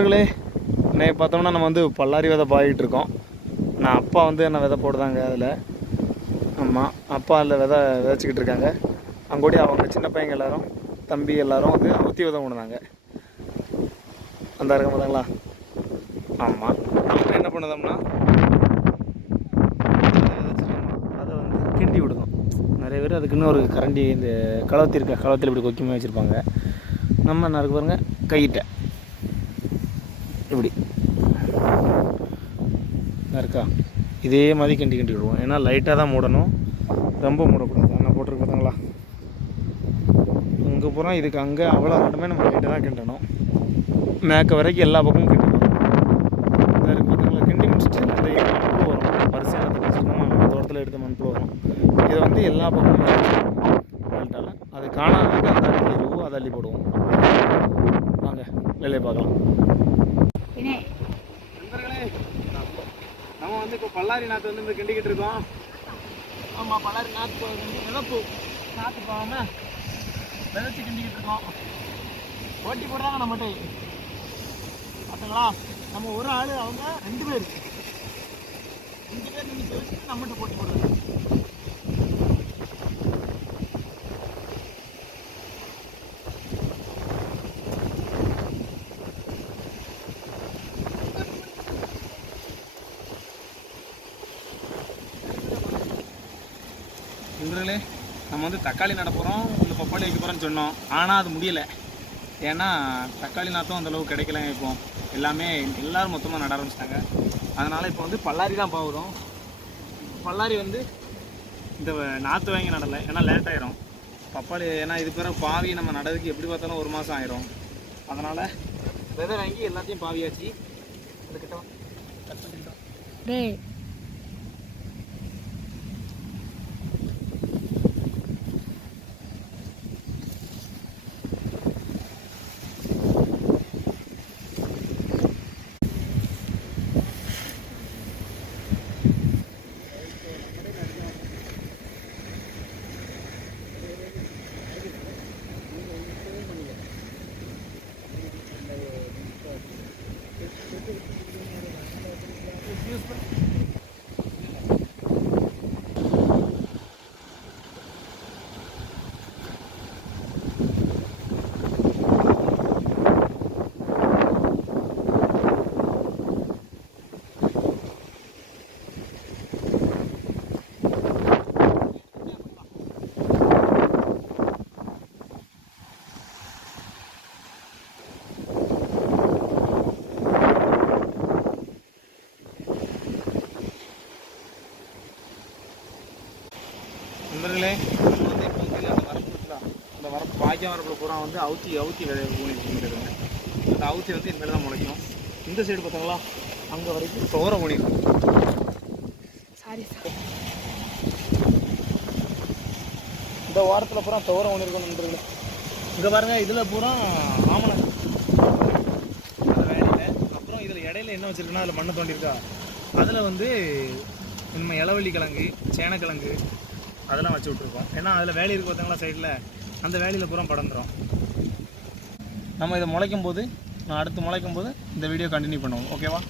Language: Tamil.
நண்பர்களே, இன்னைக்கு பார்த்தோம்னா நம்ம வந்து பல்லாரி விதை பாயிட்டு இருக்கோம். நான் அப்பா வந்து என்ன விதை போடுதாங்க அதில். ஆமாம், அப்பா அதில் விதை விதைச்சிக்கிட்டு இருக்காங்க. அங்கோடி அவங்க சின்ன பையங்க எல்லோரும், தம்பி எல்லோரும் வந்து ஊற்றி விதை போடுதாங்க. அந்த இருக்க மாட்டாங்களா? ஆமாம், நம்ம என்ன பண்ணுதோம்னா அதை வந்து கிண்டி விடுதோம். நிறைய பேர் அதுக்குன்னு ஒரு கரண்டி, இந்த களத்தில் இப்படி கொக்கியுமே வச்சுருப்பாங்க. நம்ம என்ன இருக்கு பாருங்க, கையிட்ட இப்படி இருக்கா, இதே மாதிரி கிண்டி விடுவோம். ஏன்னா லைட்டாக தான் மூடணும், ரொம்ப மூடக்கூடாது. அண்ணா போட்டிருக்கு பார்த்தாங்களா, இங்கே பூரா இதுக்கு அங்கே அவ்வளோ ஆண்டுமே நம்ம லைட்டாக தான் கிண்டணும். மேக்க வரைக்கும் எல்லா பக்கமும் கிண்டணும். இதாக இருக்குது பார்த்தாங்களா, கிண்டி முடிச்சுட்டு இந்த மண்புழு வரும், வரிசையாக நம்ம தோட்டத்தில் எடுத்த மண்புழு வரும். இதை வந்து எல்லா பக்கமும் லைட்டால் அது காணாததுக்கு அந்த அள்ளி எருவோ அதை அள்ளி போடுவோம். வாங்க வேலையை பார்க்கலாம். நண்பர்களே, நம்ம வந்து இப்போ பல்லாரி நாற்று வந்து கிண்டிக்கிட்டு இருக்கோம். ஆமாம், பல்லாரி நாற்று வந்து விதப்பு நாற்று போகாமல் விதைச்சி கிண்டிக்கிட்டு இருக்கோம். ஓட்டி போடுறாங்க நம்மகிட்ட. பார்த்தீங்களா, நம்ம ஒரு ஆள், அவங்க 2 பேர் நின்று வச்சுட்டு நம்மகிட்ட போட்டி போடுறாங்க. நண்பர்களே, நம்ம வந்து தக்காளி நட போகிறோம், இல்லை பப்பாளி வைக்க போகிறோன்னு சொன்னோம். ஆனால் அது முடியலை. ஏன்னா தக்காளி நாற்றும் அந்தளவுக்கு கிடைக்கல. இப்போ எல்லாமே எல்லோரும் மொத்தமாக நட ஆரம்பிச்சிட்டாங்க. அதனால் இப்போ வந்து பல்லாரி தான் போகிறோம். பல்லாரி வந்து இந்த நாற்று வாங்கி நடலை, ஏன்னா லேட் ஆயிரும். பப்பாளி ஏன்னா இது பிறகு பாவி நம்ம நடதுக்கு எப்படி பார்த்தாலும் 1 மாதம் ஆயிரும். அதனால் விதை வாங்கி எல்லாத்தையும் பாவியாச்சு. அதுக்கிட்ட கட் பண்ணிக்கிட்டோம். நண்பர்களே, நம்ம வந்து இப்போ வந்து அந்த வரப்பு இருக்கலாம், அந்த வரப்பு பாக்கியம் வரப்பில் பூரா வந்து அவுத்தி விதை ஊனிட்டுருங்க. அந்த அவுத்தி வந்து இனிமேல் தான் முளைக்கும். இந்த சைடு பார்த்தாங்களா, அங்கே வரைக்கும் துவர ஊனிடும். சாரி சார், இந்த வாரத்தில் பூரா துவர ஊனிருக்கும் நண்பர்களே. இங்கே பாருங்கள், இதில் பூரா ஆமணை அந்த வேலையில். அப்புறம் இதில் இடையில என்ன வச்சுருக்குன்னா, அதில் மண்ணை தோண்டியிருக்கா, அதில் வந்து நம்ம இளவள்ளி கிழங்கு, சேனக்கிழங்கு அதெல்லாம் வச்சு விட்ருக்கோம். ஏன்னா அதில் வேலி இருக்குது பார்த்தாங்களா சைடில், அந்த வேலியில் பூரா படந்துடும். நம்ம இதை முளைக்கும் போது, நான் அடுத்து முளைக்கும் போது இந்த வீடியோ கண்டினியூ பண்ணுவோம். ஓகேவா?